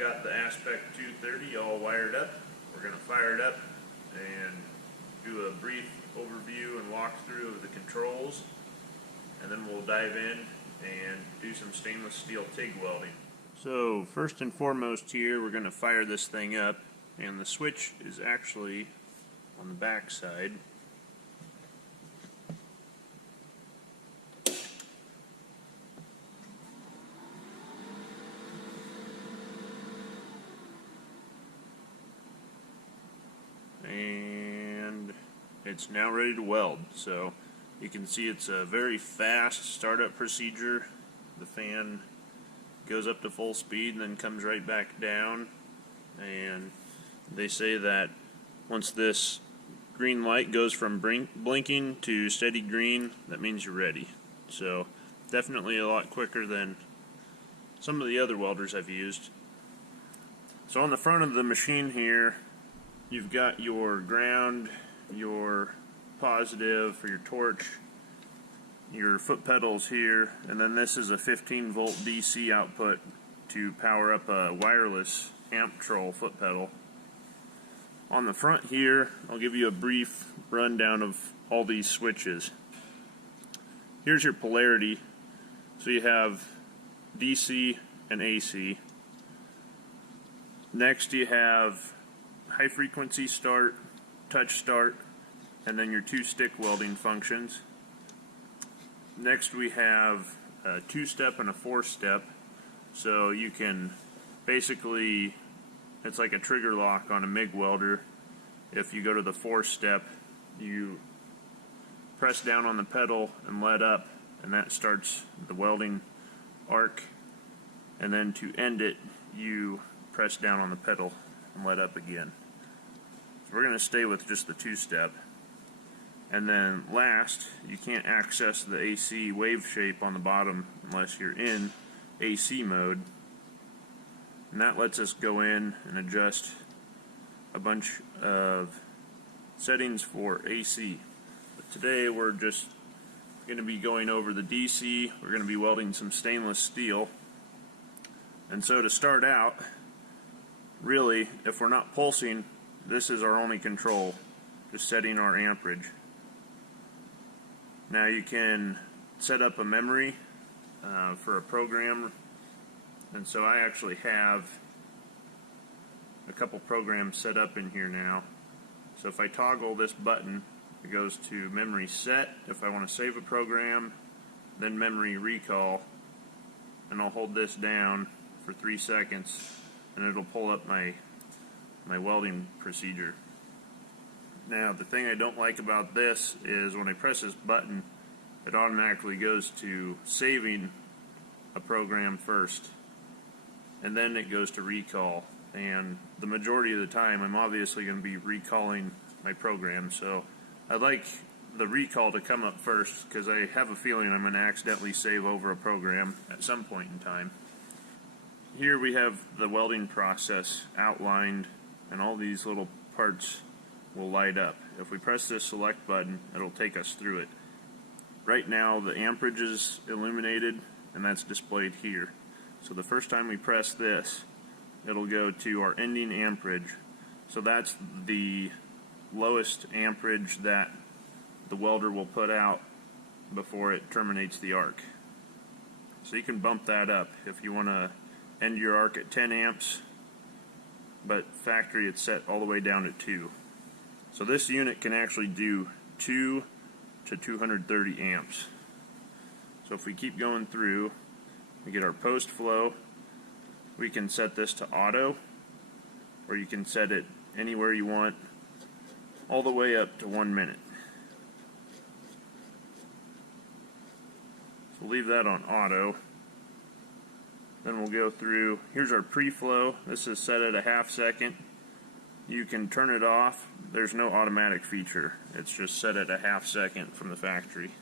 got the Aspect 230 all wired up. We're going to fire it up and do a brief overview and walkthrough of the controls, and then we'll dive in and do some stainless steel TIG welding. So first and foremost here, we're going to fire this thing up, and the switch is actually on the back side. And it's now ready to weld. So you can see it's a very fast startup procedure. The fan goes up to full speed and then comes right back down, and they say that once this green light goes from blinking to steady green, that means you're ready. So definitely a lot quicker than some of the other welders I've used. So on the front of the machine here, you've got your ground, your positive for your torch, your foot pedals here, and then this is a 15 volt DC output to power up a wireless amp control foot pedal. On the front here, I'll give you a brief rundown of all these switches. Here's your polarity. So you have DC and AC. Next you have high frequency start, touch start, and then your two stick welding functions. Next we have a 2-step and a 4-step, so you can basically, it's like a trigger lock on a MIG welder. If you go to the 4-step, you press down on the pedal and let up, and that starts the welding arc, and then to end it you press down on the pedal and let up again. So we're going to stay with just the 2-step. And then last, you can't access the AC wave shape on the bottom unless you're in AC mode. And that lets us go in and adjust a bunch of settings for AC. But today we're just going to be going over the DC. We're going to be welding some stainless steel. And so to start out, really, if we're not pulsing, this is our only control, just setting our amperage. Now you can set up a memory for a program, and so I actually have a couple programs set up in here now. So if I toggle this button, it goes to memory set if I want to save a program, then memory recall, and I'll hold this down for 3 seconds and it'll pull up my welding procedure. Now the thing I don't like about this is when I press this button, it automatically goes to saving a program first, and then it goes to recall, and the majority of the time I'm obviously going to be recalling my program, so I'd like the recall to come up first because I have a feeling I'm going to accidentally save over a program at some point in time. Here we have the welding process outlined, and all these little parts will light up. If we press this select button, it'll take us through it. Right now the amperage is illuminated, and that's displayed here. So the first time we press this, it'll go to our ending amperage. So that's the lowest amperage that the welder will put out before it terminates the arc. So you can bump that up if you want to end your arc at 10 amps, but factory it's set all the way down to 2. So this unit can actually do 2 to 230 amps. So if we keep going through, we get our post flow. We can set this to auto, or you can set it anywhere you want, all the way up to 1 minute. So leave that on auto. Then we'll go through, here's our pre-flow. This is set at a ½ second. You can turn it off. There's no automatic feature. It's just set at a ½ second from the factory.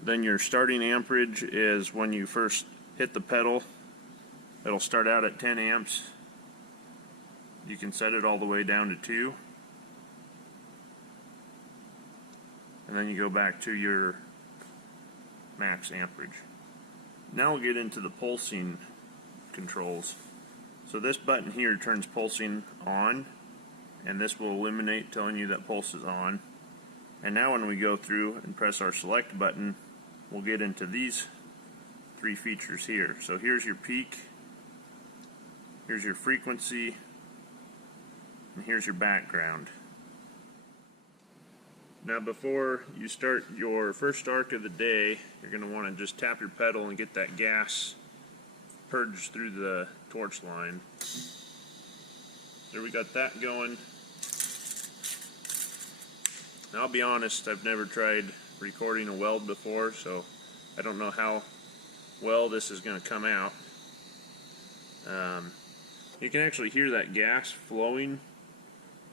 Then your starting amperage is when you first hit the pedal. It'll start out at 10 amps. You can set it all the way down to 2. And then you go back to your max amperage. Now we'll get into the pulsing controls. So this button here turns pulsing on, and this will illuminate telling you that pulse is on. And now when we go through and press our select button, we'll get into these three features here. So here's your peak, here's your frequency, and here's your background. Now before you start your first arc of the day, you're going to want to just tap your pedal and get that gas purged through the torch line. There, we got that going. Now I'll be honest, I've never tried recording a weld before, so I don't know how well this is going to come out. You can actually hear that gas flowing.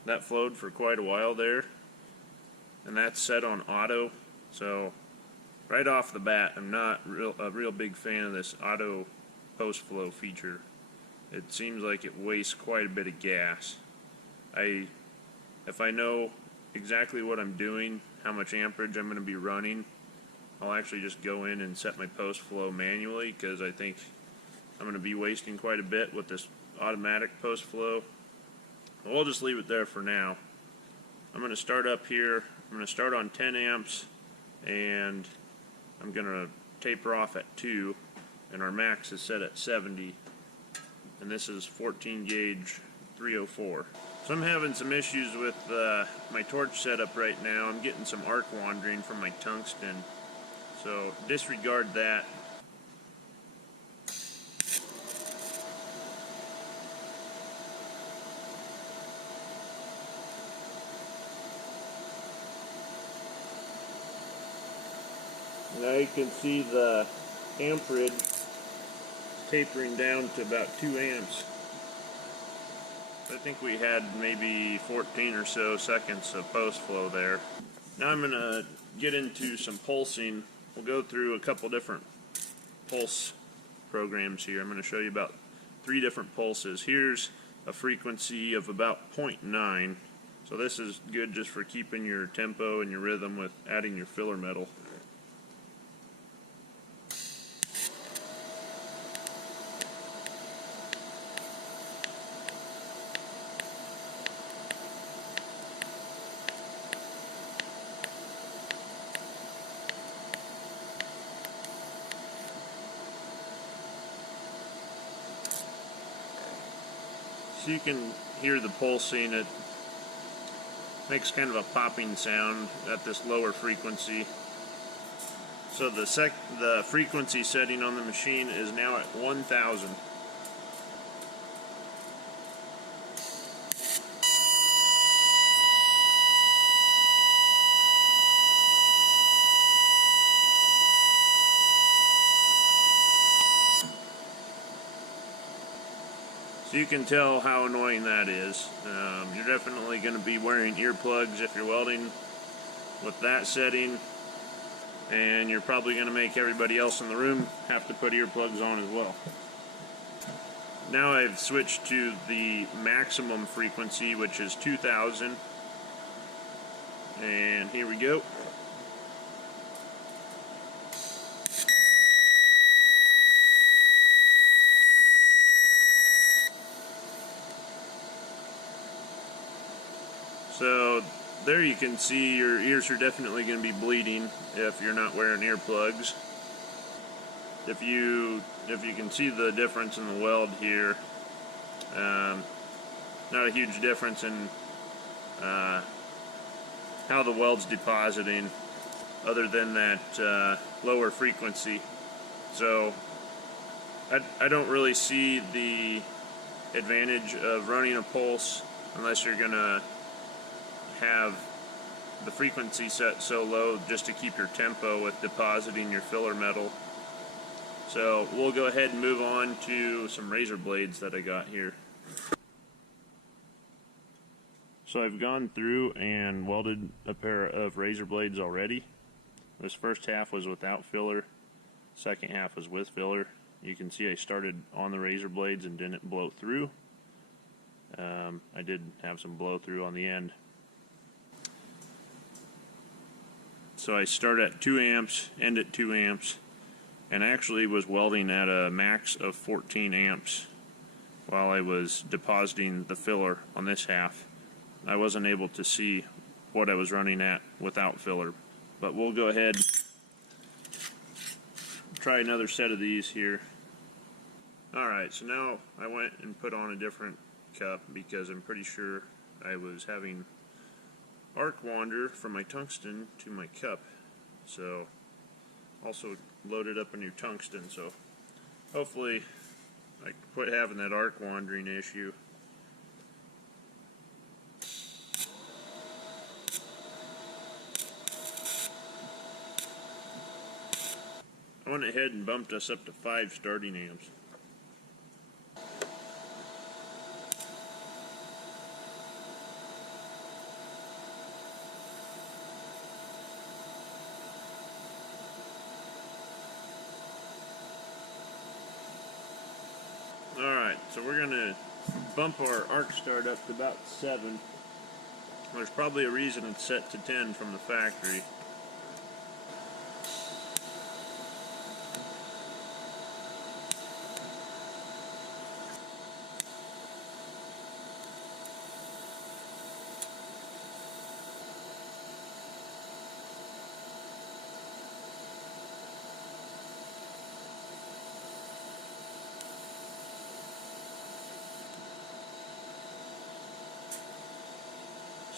That flowed for quite a while there. And that's set on auto, so right off the bat I'm not a real big fan of this auto post flow feature. It seems like it wastes quite a bit of gas. If I know exactly what I'm doing, how much amperage I'm going to be running, I'll actually just go in and set my post flow manually, because I think I'm going to be wasting quite a bit with this automatic post flow. We'll just leave it there for now. I'm going to start up here. I'm going to start on 10 amps, and I'm going to taper off at 2, and our max is set at 70, and this is 14 gauge 304. So I'm having some issues with my torch setup right now. I'm getting some arc wandering from my tungsten, so disregard that. Now you can see the amperage tapering down to about 2 amps. I think we had maybe 14 or so seconds of post flow there. Now I'm going to get into some pulsing. We'll go through a couple different pulse programs here. I'm going to show you about 3 different pulses. Here's a frequency of about 0.9. So this is good just for keeping your tempo and your rhythm with adding your filler metal. So you can hear the pulsing. It makes kind of a popping sound at this lower frequency. So the frequency setting on the machine is now at 1000. So you can tell how annoying that is. You're definitely going to be wearing earplugs if you're welding with that setting, and you're probably going to make everybody else in the room have to put earplugs on as well. Now I've switched to the maximum frequency, which is 2000, and here we go. So there you can see your ears are definitely going to be bleeding if you're not wearing earplugs. If you can see the difference in the weld here, not a huge difference in how the weld's depositing, other than that lower frequency. So I don't really see the advantage of running a pulse unless you're going to have the frequency set so low just to keep your tempo with depositing your filler metal. So we'll go ahead and move on to some razor blades that I got here. So I've gone through and welded a pair of razor blades already. This first half was without filler, second half was with filler. You can see I started on the razor blades and didn't blow through. I did have some blow through on the end. So I start at 2 amps, end at 2 amps, and actually was welding at a max of 14 amps while I was depositing the filler on this half. I wasn't able to see what I was running at without filler, but we'll go ahead and try another set of these here. Alright, so now I went and put on a different cup because I'm pretty sure I was having arc wander from my tungsten to my cup. So also loaded up a new tungsten, so hopefully I can quit having that arc wandering issue. I went ahead and bumped us up to 5 starting amps. Alright, so we're going to bump our arc start up to about 7. There's probably a reason it's set to 10 from the factory.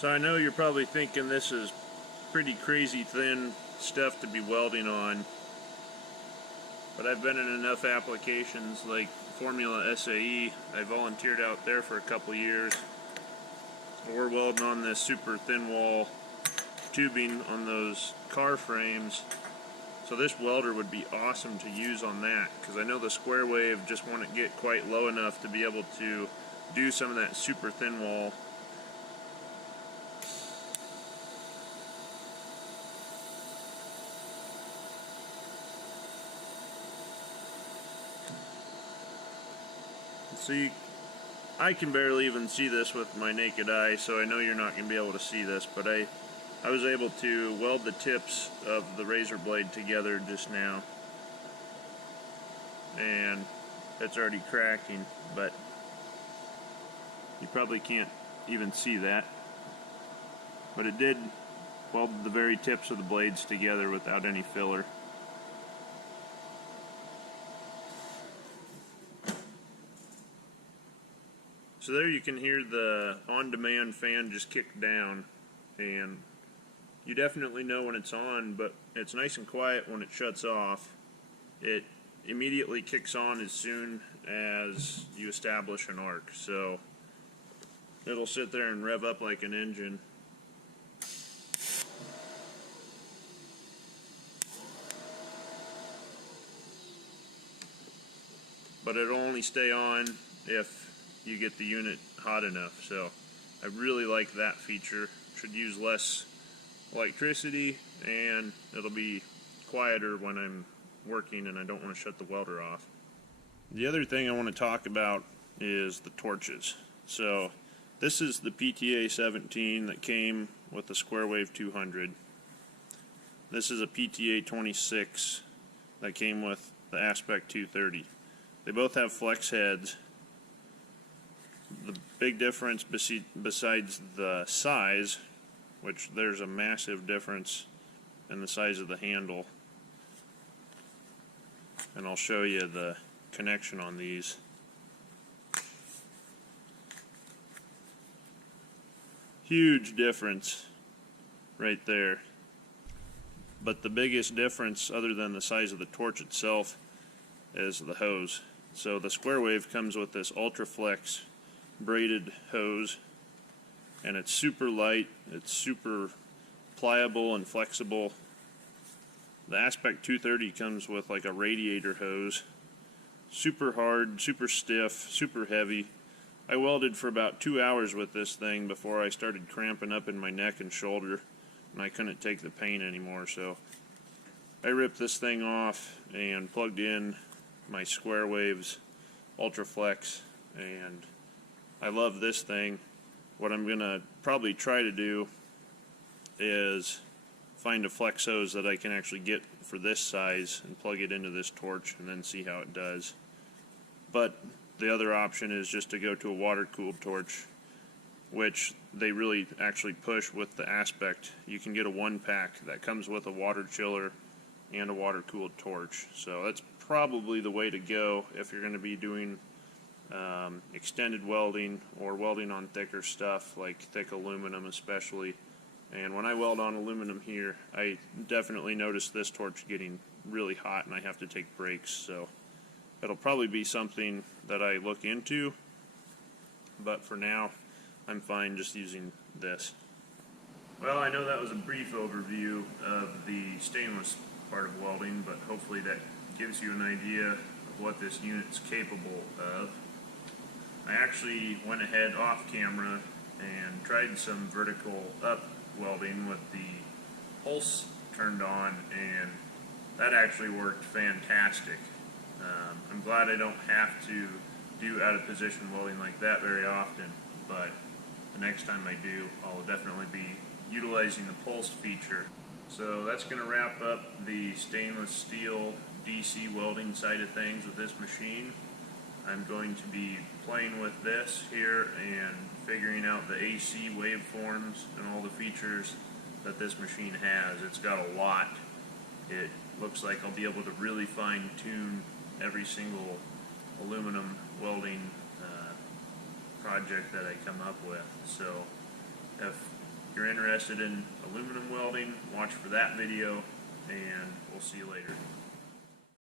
So I know you're probably thinking this is pretty crazy thin stuff to be welding on, but I've been in enough applications like Formula S.A.E. I volunteered out there for a couple years. We're welding on this super thin wall tubing on those car frames. So this welder would be awesome to use on that, because I know the square wave just won't get quite low enough to be able to do some of that super thin wall. See, I can barely even see this with my naked eye, so I know you're not going to be able to see this, but I was able to weld the tips of the razor blade together just now, and it's already cracking, but you probably can't even see that, but it did weld the very tips of the blades together without any filler. So there you can hear the on-demand fan just kick down, and you definitely know when it's on, but it's nice and quiet when it shuts off. It immediately kicks on as soon as you establish an arc, so it'll sit there and rev up like an engine. But it'll only stay on if you get the unit hot enough, so I really like that feature. Should use less electricity, and it'll be quieter when I'm working and I don't want to shut the welder off. The other thing I want to talk about is the torches. So this is the PTA 17 that came with the Square Wave 200. This is a PTA 26 that came with the Aspect 230. They both have flex heads. The big difference besides the size, which there's a massive difference in the size of the handle, and I'll show you the connection on these. Huge difference right there. But the biggest difference, other than the size of the torch itself, is the hose. So the Square Wave comes with this Ultraflex braided hose, and it's super light, it's super pliable and flexible. The Aspect 230 comes with like a radiator hose, super hard, super stiff, super heavy. I welded for about 2 hours with this thing before I started cramping up in my neck and shoulder, and I couldn't take the pain anymore, so I ripped this thing off and plugged in my Square Wave's Ultraflex, and I love this thing. What I'm going to probably try to do is find a flex hose that I can actually get for this size and plug it into this torch and then see how it does. But the other option is just to go to a water-cooled torch, which they really actually push with the Aspect. You can get a 1-pack that comes with a water chiller and a water-cooled torch. So that's probably the way to go if you're going to be doing extended welding or welding on thicker stuff like thick aluminum especially. And when I weld on aluminum here, I definitely notice this torch getting really hot and I have to take breaks. So it'll probably be something that I look into, but for now I'm fine just using this. Well, I know that was a brief overview of the stainless part of welding, but hopefully that gives you an idea of what this unit's capable of. I actually went ahead off camera and tried some vertical up welding with the pulse turned on, and that actually worked fantastic. I'm glad I don't have to do out of position welding like that very often, but the next time I do, I'll definitely be utilizing the pulse feature. So that's going to wrap up the stainless steel DC welding side of things with this machine. I'm going to be playing with this here and figuring out the AC waveforms and all the features that this machine has. It's got a lot. It looks like I'll be able to really fine-tune every single aluminum welding project that I come up with. So if you're interested in aluminum welding, watch for that video, and we'll see you later.